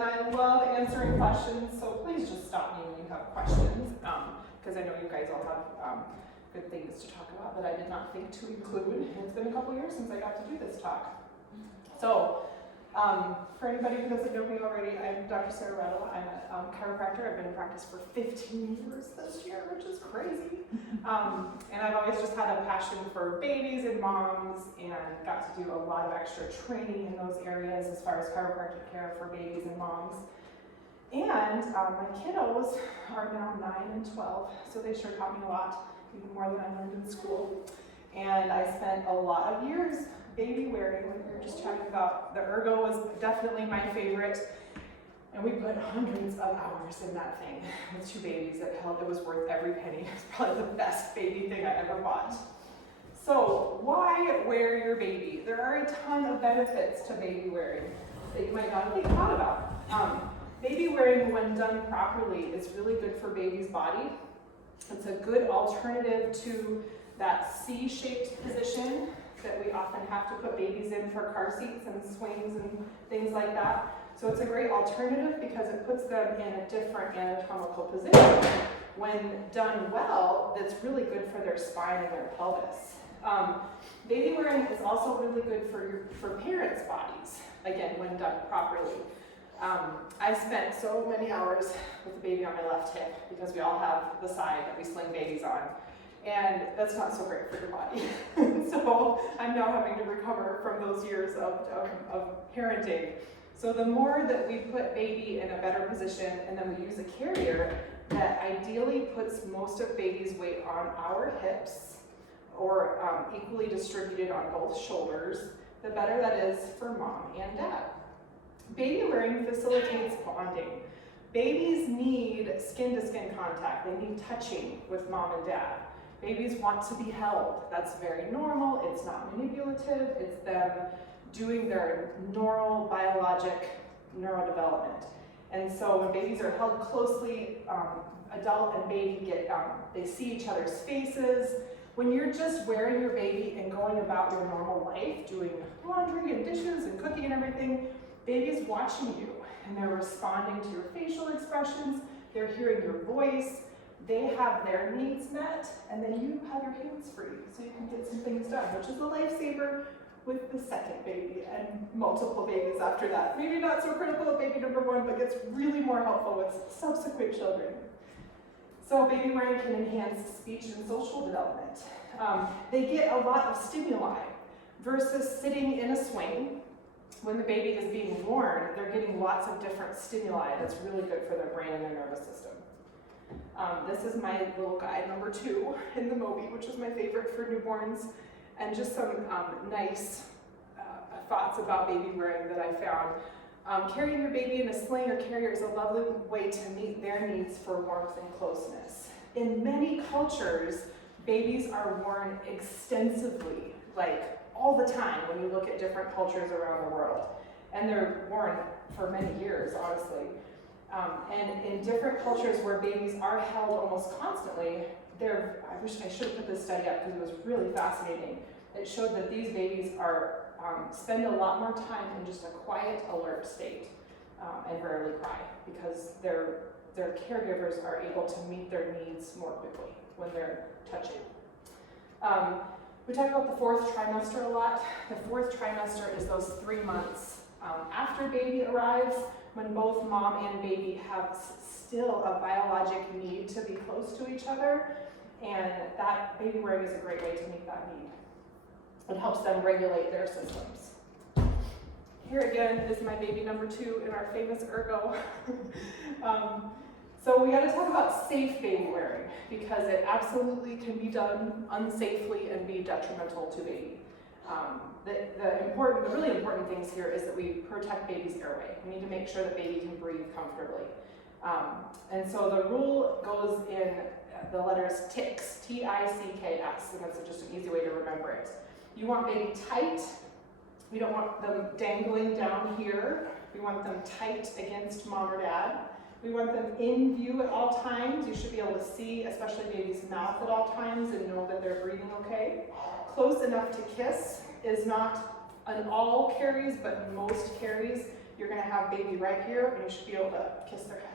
and I love answering questions, so please just stop me when you have questions, because I know you guys all have good things to talk about that I did not think to include. It's been a couple years since I got to do this talk. So, for anybody who doesn't know me already, I'm Dr. Sarah Radabaugh. I'm a chiropractor. I've been in practice for 15 years this year, which is crazy. And I've always just had a passion for babies and moms, and got to do a lot of extra training in those areas as far as chiropractic care for babies and moms. And my kiddos are now 9 and 12, so they sure taught me a lot, even more than I learned in school. And I spent a lot of years baby wearing, when we were just chatting about. The ergo was definitely my favorite, and we put hundreds of hours in that thing with 2 babies. It was worth every penny. It was probably the best baby thing I ever bought. So why wear your baby? There are a ton of benefits to baby wearing that you might not have thought about. Baby wearing, when done properly, is really good for baby's body. It's a good alternative to that C-shaped position that we often have to put babies in for car seats and swings and things like that. So it's a great alternative because it puts them in a different anatomical position. When done well, that's really good for their spine and their pelvis. Baby wearing is also really good for parents' bodies, again, when done properly. I spent so many hours with the baby on my left hip because we all have the side that we sling babies on. And that's not so great for your body. So I'm now having to recover from those years of parenting. So the more that we put baby in a better position, and then we use a carrier that ideally puts most of baby's weight on our hips, or equally distributed on both shoulders, the better that is for mom and dad. Baby wearing facilitates bonding. Babies need skin-to-skin contact. They need touching with mom and dad. Babies want to be held. That's very normal. It's not manipulative. It's them doing their normal biologic neurodevelopment. And so when babies are held closely, adult and baby they see each other's faces. When you're just wearing your baby and going about your normal life, doing laundry and dishes and cooking and everything, baby's watching you, and they're responding to your facial expressions. They're hearing your voice. They have their needs met, and then you have your hands free so you can get some things done, which is a lifesaver with the second baby and multiple babies after that. Maybe not so critical with baby number 1, but gets really more helpful with subsequent children. So baby wearing can enhance speech and social development. They get a lot of stimuli versus sitting in a swing. When the baby is being worn, they're getting lots of different stimuli that's really good for their brain and their nervous system. This is my little guide number 2 in the Mobi, which is my favorite for newborns, and just some nice thoughts about baby wearing that I found. Carrying your baby in a sling or carrier is a lovely way to meet their needs for warmth and closeness. In many cultures, babies are worn extensively, like all the time when you look at different cultures around the world. And they're worn for many years, honestly. And in different cultures where babies are held almost constantly, I wish I should have put this study up because it was really fascinating. It showed that these babies spend a lot more time in just a quiet, alert state and rarely cry because their caregivers are able to meet their needs more quickly when they're touching. We talk about the 4th trimester a lot. The 4th trimester is those 3 months after baby arrives, when both mom and baby have still a biologic need to be close to each other, and that baby wearing is a great way to meet that need. It helps them regulate their systems. Here again is my baby number 2 in our famous ergo. So we got to talk about safe baby wearing because it absolutely can be done unsafely and be detrimental to baby. The really important things here is that we protect baby's airway. We need to make sure that baby can breathe comfortably. And so the rule goes in the letters TICS, T-I-C-K-S, and that's just an easy way to remember it. You want baby tight. We don't want them dangling down here. We want them tight against mom or dad. We want them in view at all times. You should be able to see, especially baby's mouth at all times, and know that they're breathing okay. Close enough to kiss is not on all carries, but most carries. you're gonna have baby right here, and you should be able to kiss their head.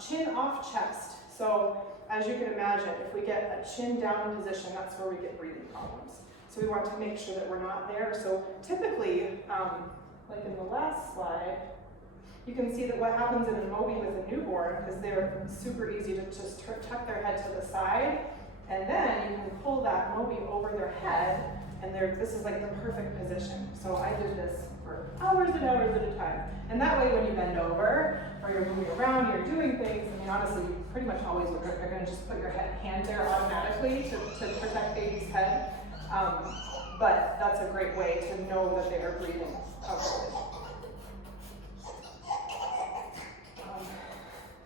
Chin off chest. So as you can imagine, if we get a chin down position, that's where we get breathing problems. So we want to make sure that we're not there. So typically, like in the last slide, you can see that what happens in a Mobi with a newborn is they're super easy to just tuck their head to the side, and then you can pull that Mobi over their head, and this is like the perfect position. So I did this for hours and hours at a time. And that way when you bend over, or you're moving around, you're doing things, I mean honestly, you pretty much always are going to just put your hand there automatically to protect baby's head. But that's a great way to know that they are breathing comfortably.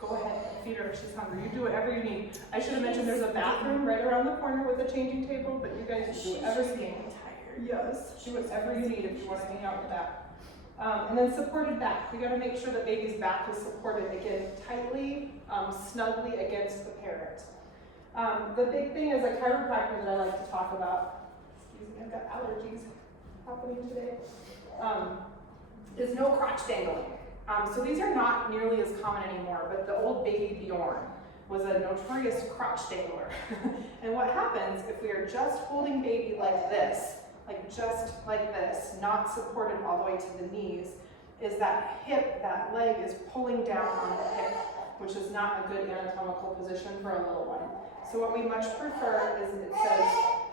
Go ahead, feed her if she's hungry. You do whatever you need. I should have mentioned there's a bathroom right around the corner with a changing table, but you guys do whatever you need. Yes, do whatever you need if you want to hang out with that. And then supported back. We got to make sure that baby's back is supported again tightly, snugly against the parent. The big thing as a chiropractor that I like to talk about, excuse me, I've got allergies happening today, is no crotch dangling. So these are not nearly as common anymore, but the old baby Bjorn was a notorious crotch dangler. And what happens if we are just holding baby like this, just like this, not supported all the way to the knees, is that hip, that leg is pulling down on the hip, which is not a good anatomical position for a little one. So what we much prefer is it says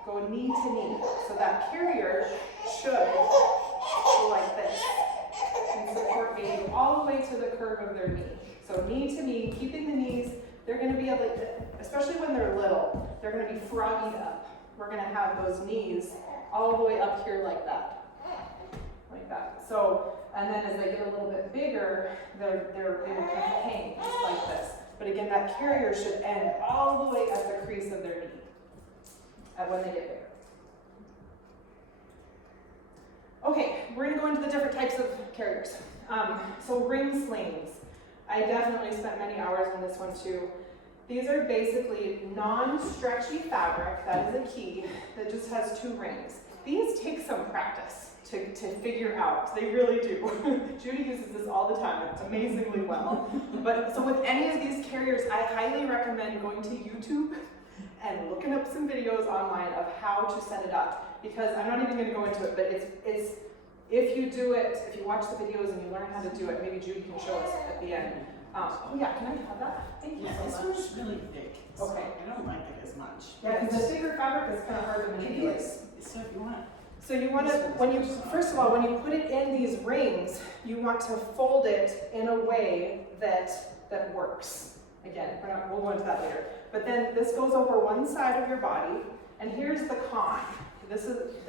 go knee to knee. So that carrier should go like this and support baby all the way to the curve of their knee. So knee to knee, keeping the knees, they're going to be able to, especially when they're little, they're going to be froggied up. We're going to have those knees all the way up here like that. Like that. So, and then as they get a little bit bigger, they're able to hang just like this. But again, that carrier should end all the way at the crease of their knee when they get bigger. Okay, we're going to go into the different types of carriers. So ring slings. I definitely spent many hours on this one too. These are basically non-stretchy fabric, that is a key, that just has 2 rings. These take some practice to figure out, they really do. Judy uses this all the time, it's amazingly well. But so with any of these carriers, I highly recommend going to YouTube and looking up some videos online of how to set it up. Because I'm not even going to go into it, but it's if you do it, if you watch the videos and you learn how to do it, maybe Judy can show us at the end. Oh yeah, can I have that? Thank you so much. This one's really thick. Okay. I don't like it as much. Yeah, because the thicker fabric is kind of hard to manipulate. It is. So if you want. So you want to, first of all, when you put it in these rings, you want to fold it in a way that works. Again, we'll go into that later. But then this goes over one side of your body, and here's the con.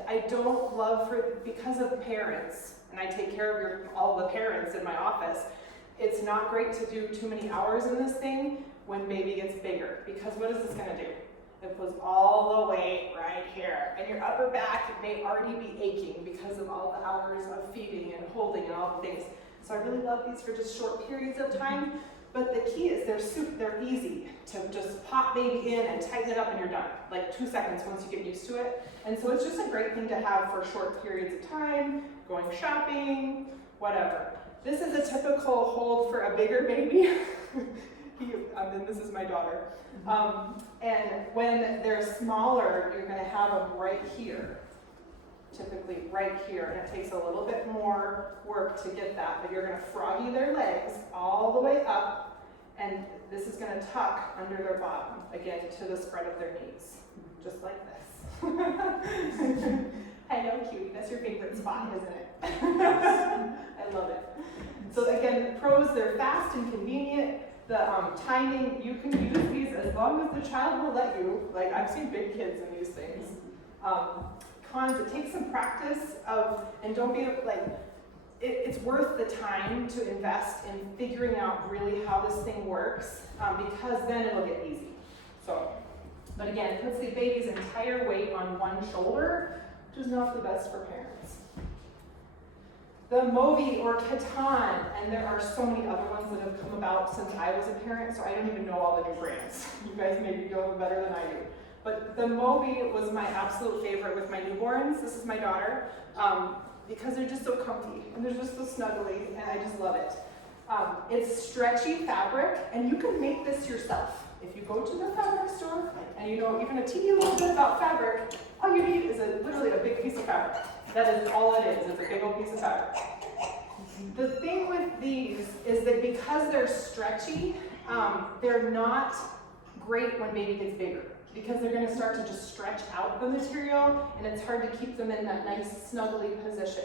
I don't love because of parents, and I take care of all the parents in my office, it's not great to do too many hours in this thing when baby gets bigger, because what is this going to do? It puts all the weight right here, and your upper back may already be aching because of all the hours of feeding and holding and all the things. So I really love these for just short periods of time, but the key is they're easy to just pop baby in and tighten it up and you're done. Like 2 seconds once you get used to it. And so it's just a great thing to have for short periods of time, going shopping, whatever. This is a typical hold for a bigger baby. And this is my daughter. And when they're smaller, you're going to have them right here. Typically right here, and it takes a little bit more work to get that, but you're going to froggy their legs all the way up, and this is going to tuck under their bottom, again, to the spread of their knees, just like this. I know, cutie, that's your favorite spot, isn't it? I love it. So again, the pros, they're fast and convenient. The timing, you can use these as long as the child will let you. Like, I've seen big kids in these things. Cons, it takes some practice and don't be like, it's worth the time to invest in figuring out really how this thing works, because then it'll get easy. So, but again, it puts the baby's entire weight on one shoulder, which is not the best for parents. The Mobi or Catan, and there are so many other ones that have come about since I was a parent, so I don't even know all the new brands. You guys maybe know them better than I do. But the Mobi was my absolute favorite with my newborns. This is my daughter. because they're just so comfy and they're just so snuggly, and I just love it. It's stretchy fabric, and you can make this yourself. If you go to the fabric store and you know even a teeny little bit about fabric, all you need is literally a big piece of fabric. That is all it is. It's a big old piece of fabric. The thing with these is that because they're stretchy, they're not great when baby gets bigger, because they're going to start to just stretch out the material, and it's hard to keep them in that nice snuggly position.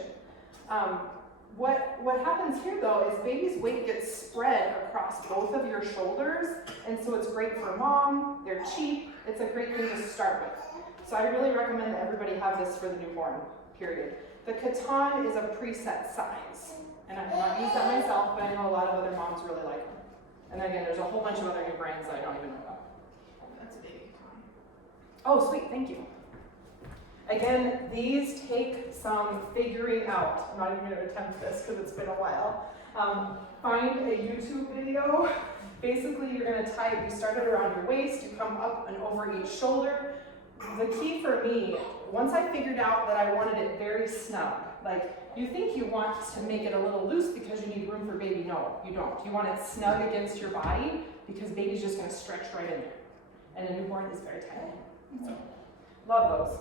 What happens here though is baby's weight gets spread across both of your shoulders, and so it's great for mom, they're cheap, it's a great thing to start with. So I really recommend that everybody have this for the newborn period. The Catan is a preset size, and I've not used that myself, but I know a lot of other moms really like them. And again, there's a whole bunch of other new brands that I don't even know about. That's a baby con. Oh, sweet, thank you. Again, these take some figuring out. I'm not even going to attempt this because it's been a while. Find a YouTube video. Basically, you're going to tie it, you start it around your waist, you come up and over each shoulder. The key for me, once I figured out that I wanted it very snug, like you think you want to make it a little loose because you need room for baby. No, you don't. You want it snug against your body because baby's just going to stretch right in there. And a newborn is very tiny. So, love those.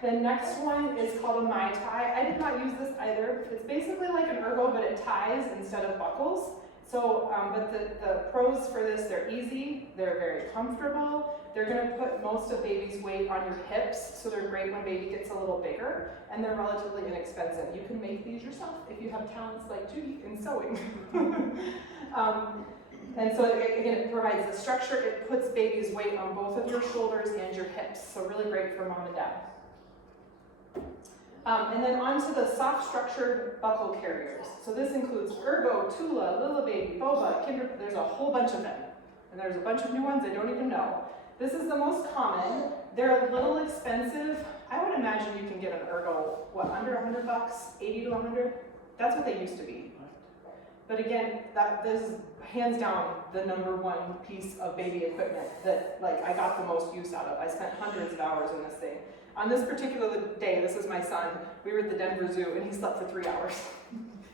The next one is called a Mai Tai. I did not use this either. It's basically like an ergo, but it ties instead of buckles. So, but the pros for this, they're easy, they're very comfortable, they're going to put most of baby's weight on your hips, so they're great when baby gets a little bigger, and they're relatively inexpensive. You can make these yourself if you have talents like Judy in sewing. And so again, it provides the structure, it puts baby's weight on both of your shoulders and your hips, so really great for mom and dad. And then on to the soft structured buckle carriers. So this includes Ergo, Tula, Lillababy, Boba, Kinder, there's a whole bunch of them. And there's a bunch of new ones I don't even know. This is the most common. They're a little expensive. I would imagine you can get an Ergo, what, under $100, 80 to 100? That's what they used to be. But again, this is hands down the #1 piece of baby equipment that like I got the most use out of. I spent hundreds of hours in this thing. On this particular day, this is my son, we were at the Denver Zoo and he slept for 3 hours.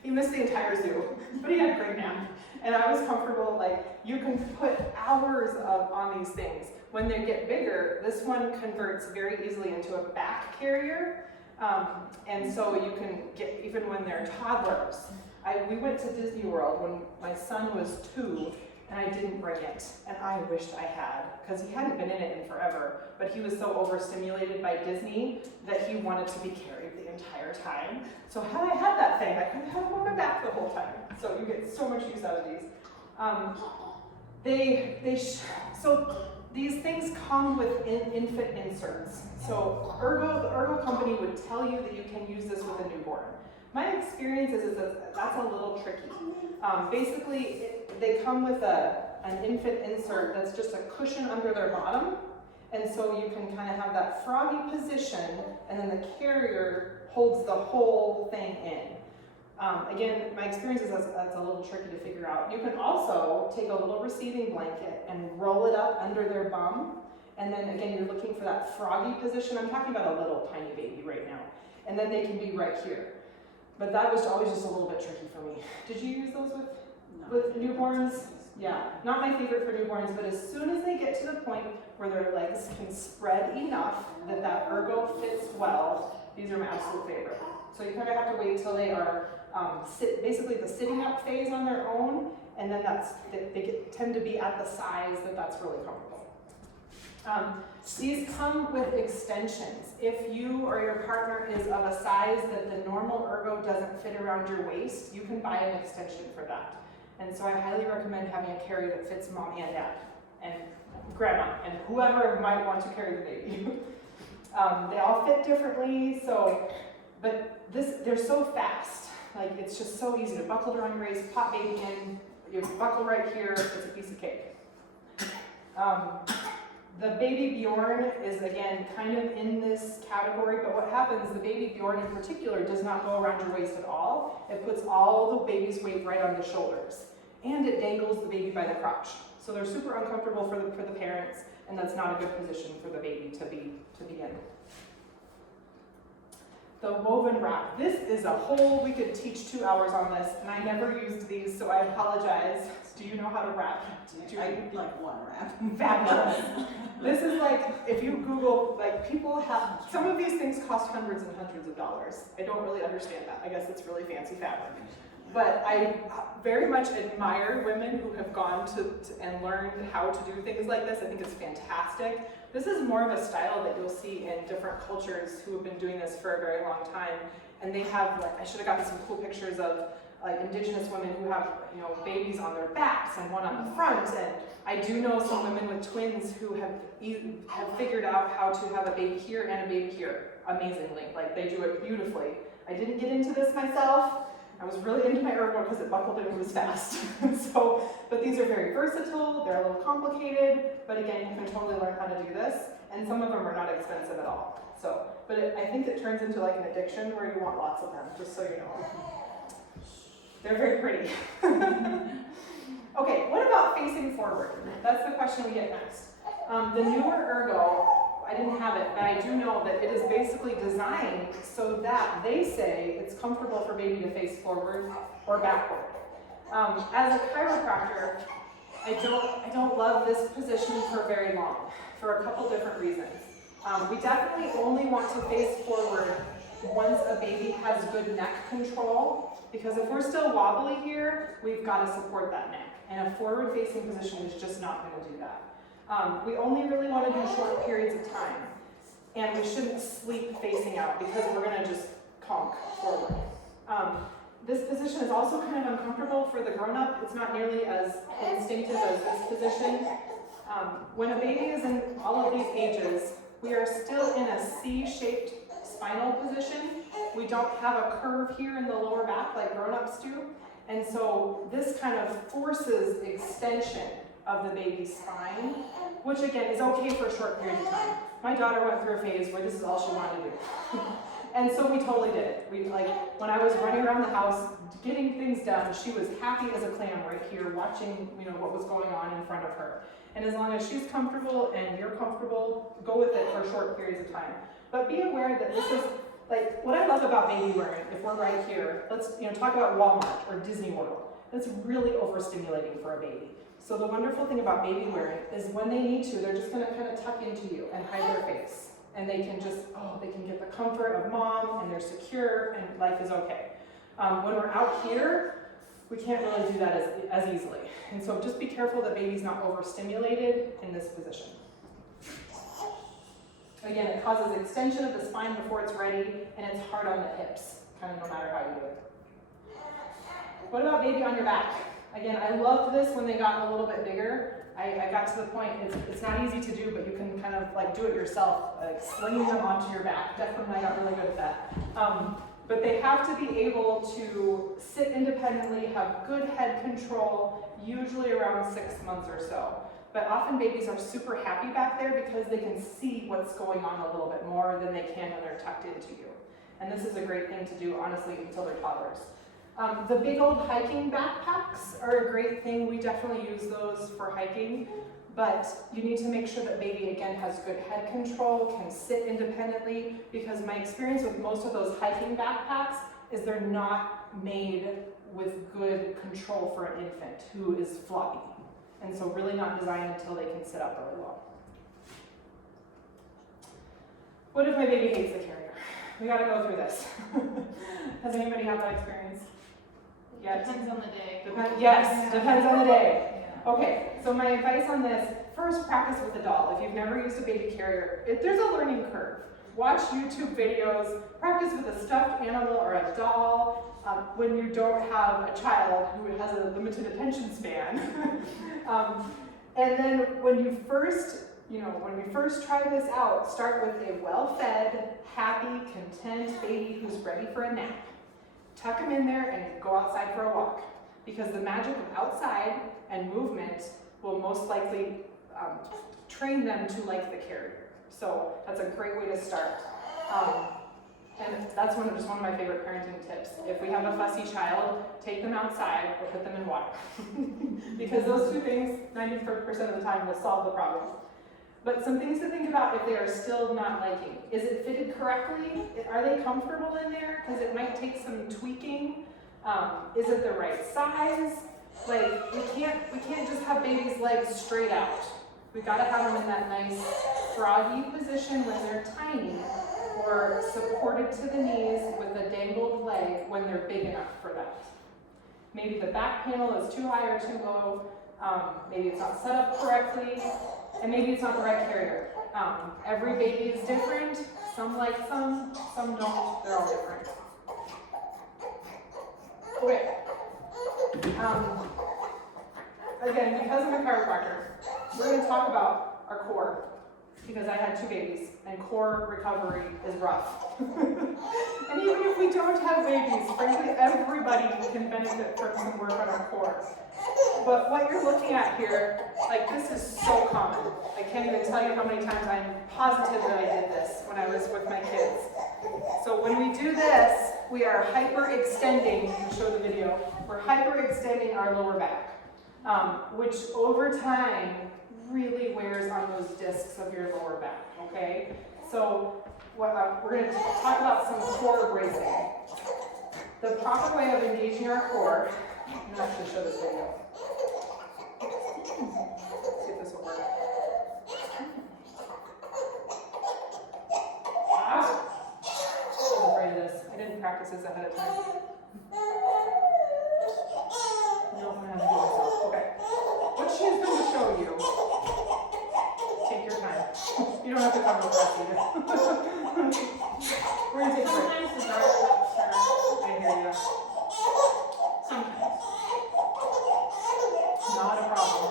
He missed the entire zoo, but he had a great nap. And I was comfortable, like you can put hours on these things. When they get bigger, this one converts very easily into a back carrier. And so you can get, even when they're toddlers. We went to Disney World when my son was 2, and I didn't bring it, and I wished I had, because he hadn't been in it in forever, but he was so overstimulated by Disney that he wanted to be carried the entire time. So had I had that thing, I could have had him on my back the whole time. So you get so much use out of these. So these things come with infant inserts. So the Ergo company would tell you that you can use this with a newborn. My experience is that that's a little tricky. Basically, they come with an infant insert that's just a cushion under their bottom, and so you can kind of have that froggy position, and then the carrier holds the whole thing in. Again, my experience is that's a little tricky to figure out. You can also take a little receiving blanket and roll it up under their bum, and then again, you're looking for that froggy position. I'm talking about a little tiny baby right now, and then they can be right here. But that was always just a little bit tricky for me. Did you use those with newborns? Yeah, not my favorite for newborns, but as soon as they get to the point where their legs can spread enough that Ergo fits well, these are my absolute favorite. So you kind of have to wait until they are basically the sitting up phase on their own, and then tend to be at the size that's really comfortable. These come with extensions. If you or your partner is of a size that the normal Ergo doesn't fit around your waist, you can buy an extension for that. And so I highly recommend having a carry that fits mom and dad, and grandma, and whoever might want to carry the baby. They all fit differently, but they're so fast. Like, it's just so easy to buckle around your waist, pop baby in, you buckle right here, it's a piece of cake. The baby Bjorn is, again, kind of in this category, but what happens, the baby Bjorn in particular does not go around your waist at all. It puts all the baby's weight right on the shoulders, and it dangles the baby by the crotch. So they're super uncomfortable for the parents, and that's not a good position for the baby to be in. the woven wrap. This is a whole, we could teach 2 hours on this, and I never used these, so I apologize. Do you know how to wrap? I like one wrap. Fabulous. This is like, if you Google, like people have, some of these things cost hundreds and hundreds of dollars. I don't really understand that. I guess it's really fancy fabric. But I very much admire women who have gone to and learned how to do things like this. I think it's fantastic. This is more of a style that you'll see in different cultures who have been doing this for a very long time. And they have, like, I should have gotten some cool pictures of like indigenous women who have, you know, babies on their backs and one on the front. And I do know some women with twins who have figured out how to have a baby here and a baby here amazingly. Like they do it beautifully. I didn't get into this myself. I was really into my ergo because it buckled and moves fast. So, but these are very versatile. They're a little complicated, but again, you can totally learn how to do this. And some of them are not expensive at all. So, but I think it turns into like an addiction where you want lots of them, just so you know. They're very pretty. Okay, what about facing forward? That's the question we get next. The newer ergo, I didn't have it, but I do know that it is basically designed so that they say it's comfortable for baby to face forward or backward. As a chiropractor, I don't love this position for very long, for a couple different reasons. We definitely only want to face forward once a baby has good neck control, because if we're still wobbly here, we've got to support that neck. And a forward-facing position is just not going to do that. We only really want to do short periods of time. And we shouldn't sleep facing out because we're going to just conk forward. This position is also kind of uncomfortable for the grown-up. It's not nearly as instinctive as this position. When a baby is in all of these ages, we are still in a C-shaped spinal position. We don't have a curve here in the lower back like grown-ups do. And so this kind of forces extension of the baby's spine, which again is okay for a short period of time. My daughter went through a phase where this is all she wanted to do. And so we totally did it. We, like, when I was running around the house getting things done, she was happy as a clam right here watching, you know, what was going on in front of her. And as long as she's comfortable and you're comfortable, go with it for short periods of time. But be aware that this is, like, what I love about baby wearing, if we're right here, let's, you know, talk about Walmart or Disney World. That's really overstimulating for a baby. So the wonderful thing about baby wearing is when they need to, they're just gonna kind of tuck into you and hide their face. And they can just, they can get the comfort of mom and they're secure and life is okay. When we're out here, we can't really do that as easily. And so just be careful that baby's not overstimulated in this position. Again, it causes extension of the spine before it's ready, and it's hard on the hips, kind of no matter how you do it. What about baby on your back? Again, I loved this when they got a little bit bigger. I got to the point, it's not easy to do, but you can kind of like do it yourself, like slinging them onto your back. Declan and I got really good at that. But they have to be able to sit independently, have good head control, usually around 6 months or so. But often babies are super happy back there because they can see what's going on a little bit more than they can when they're tucked into you. And this is a great thing to do, honestly, until they're toddlers. The big old hiking backpacks are a great thing. We definitely use those for hiking, but you need to make sure that baby, again, has good head control, can sit independently, because my experience with most of those hiking backpacks is they're not made with good control for an infant who is floppy. And so really not designed until they can sit up really well. What if my baby hates the carrier? We gotta go through this. Has anybody had that experience? Yes. Depends on the day. Yes, depends on the day. Yeah. Okay, so my advice on this, first practice with a doll. If you've never used a baby carrier, there's a learning curve. Watch YouTube videos, practice with a stuffed animal or a doll when you don't have a child who has a limited attention span. And then when we first try this out, start with a well-fed, happy, content baby who's ready for a nap. Tuck them in there and go outside for a walk, because the magic of outside and movement will most likely train them to like the carrier. So that's a great way to start. And that's just one of my favorite parenting tips. If we have a fussy child, take them outside or put them in water. Because those two things, 90% of the time, will solve the problem. But some things to think about if they are still not liking. Is it fitted correctly? Are they comfortable in there? Because it might take some tweaking. Is it the right size? Like, we can't just have babies' legs straight out. We gotta have them in that nice froggy position when they're tiny, or supported to the knees with a dangled leg when they're big enough for that. Maybe the back panel is too high or too low. Maybe it's not set up correctly, and maybe it's not the right carrier. Every baby is different. Some like some don't. They're all different. Okay. Again, because I'm a chiropractor, we're going to talk about our core, because I had 2 babies, and core recovery is rough. And even if we don't have babies, frankly, everybody can benefit from some work on our core. But what you're looking at here, like, this is so common. I can't even tell you how many times I'm positive that I did this when I was with my kids. So when we do this, we are hyperextending, I'll show the video, we're hyperextending our lower back, which over time really wears on those discs of your lower back, okay? So we're going to talk about some core bracing. The proper way of engaging our core, I'm going to actually show this video. See if this will work. I was afraid of this. I didn't practice this ahead of time. No, I'm going to have to do this. Okay. What she's going to show you, take your time. You don't have to cover the rest either. We're going to take a break. Sometimes the dark helps her. I hear you. Sometimes. Not a problem.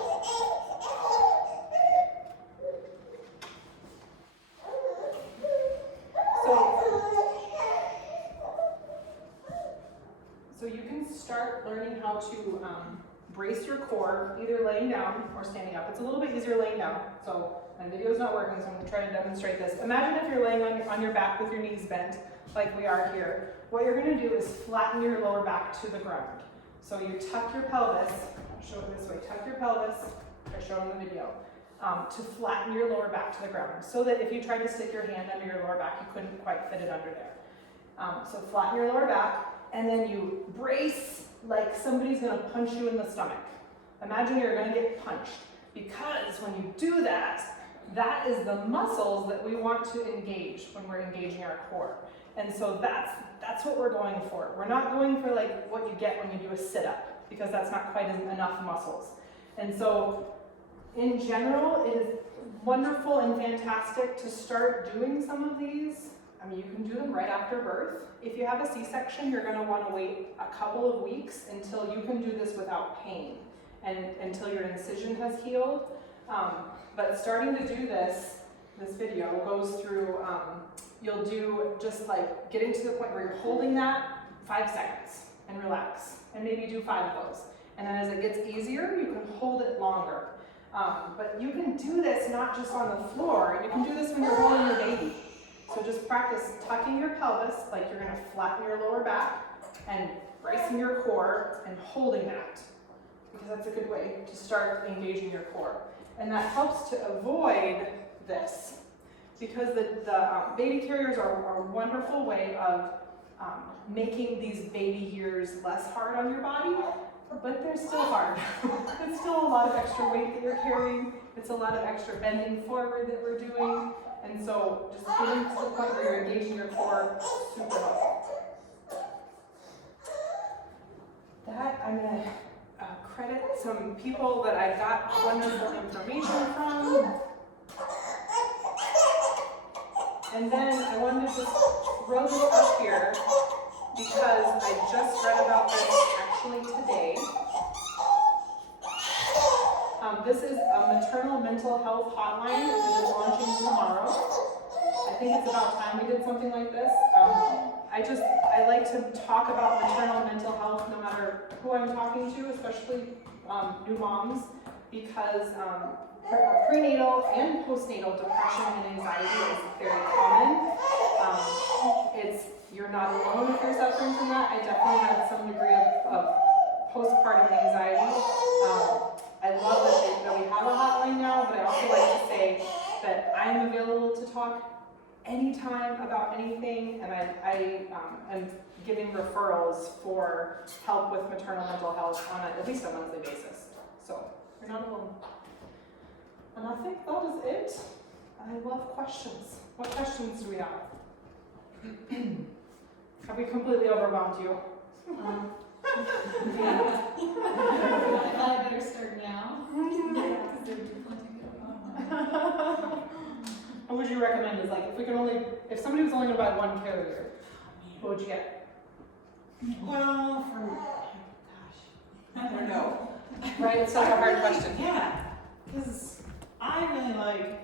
So you can start learning how to brace your core, either laying down or standing up. It's a little bit easier laying down, so my video's not working, so I'm going to try to demonstrate this. Imagine if you're laying on your back with your knees bent, like we are here. What you're going to do is flatten your lower back to the ground. So you tuck your pelvis, I'll show it this way, tuck your pelvis, I showed in the video, to flatten your lower back to the ground, so that if you tried to stick your hand under your lower back, you couldn't quite fit it under there. So flatten your lower back, and then you brace like somebody's going to punch you in the stomach. Imagine you're going to get punched, because when you do that, that is the muscles that we want to engage when we're engaging our core. And so that's what we're going for. We're not going for like what you get when you do a sit-up, because that's not quite enough muscles. And so in general, it is wonderful and fantastic to start doing some of these. I mean, you can do them right after birth. If you have a C-section, you're going to want to wait a couple of weeks until you can do this without pain and until your incision has healed. But starting to do this video goes through, you'll do just like getting to the point where you're holding that 5 seconds and relax, and maybe do 5 of those. And then as it gets easier, you can hold it longer. But you can do this not just on the floor, you can do this when you're holding your baby. So just practice tucking your pelvis like you're going to flatten your lower back, and bracing your core and holding that, because that's a good way to start engaging your core. And that helps to avoid this, because the baby carriers are a wonderful way of making these baby years less hard on your body, but they're still hard. It's still a lot of extra weight that you're carrying. It's a lot of extra bending forward that we're doing. And so just getting to the point where you're engaging your core, super helpful. That I'm going to credit some people that I got wonderful information from. And then I wanted to just throw this up here because I just read about this actually today. This is a maternal mental health hotline that is launching tomorrow. I think it's about time we did something like this. I like to talk about maternal mental health no matter who I'm talking to, especially new moms, because prenatal and postnatal depression and anxiety is very common. You're not alone if you're suffering from that. I definitely had some degree of postpartum anxiety. I love that we have a hotline now, but I also like to say that I'm available to talk anytime about anything, and I am giving referrals for help with maternal mental health on at least a monthly basis. So you're not alone. And I think that is it. I love questions. What questions do we have? Have we completely overwhelmed you? I better start now. What would you recommend is like, if somebody was only gonna buy one carrier, what would you get? Well, I don't know. Right, it's such a hard question. Yeah, because I really like